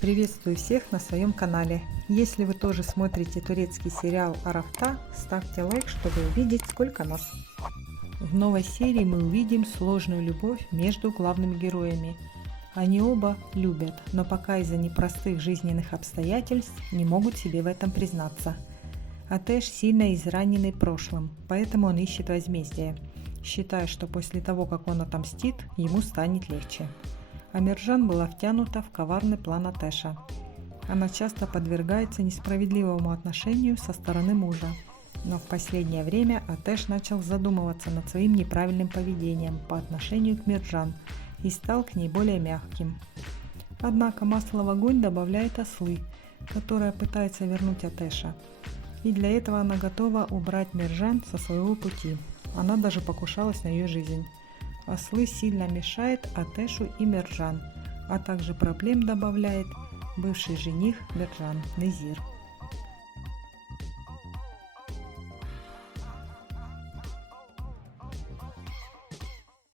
Приветствую всех на своем канале. Если вы тоже смотрите турецкий сериал «Арафта», ставьте лайк, чтобы увидеть, сколько нас. В новой серии мы увидим сложную любовь между главными героями. Они оба любят, но пока из-за непростых жизненных обстоятельств не могут себе в этом признаться. Атеш сильно израненный прошлым, поэтому он ищет возмездие, считая, что после того, как он отомстит, ему станет легче. Амиржан была втянута в коварный план Атеша. Она часто подвергается несправедливому отношению со стороны мужа. Но в последнее время Атеш начал задумываться над своим неправильным поведением по отношению к Миржан и стал к ней более мягким. Однако масло в огонь добавляет Аслы, которая пытается вернуть Атеша. И для этого она готова убрать Миржан со своего пути. Она даже покушалась на ее жизнь. Аслы сильно мешает Атешу и Миржан, а также проблем добавляет бывший жених Миржан Незир.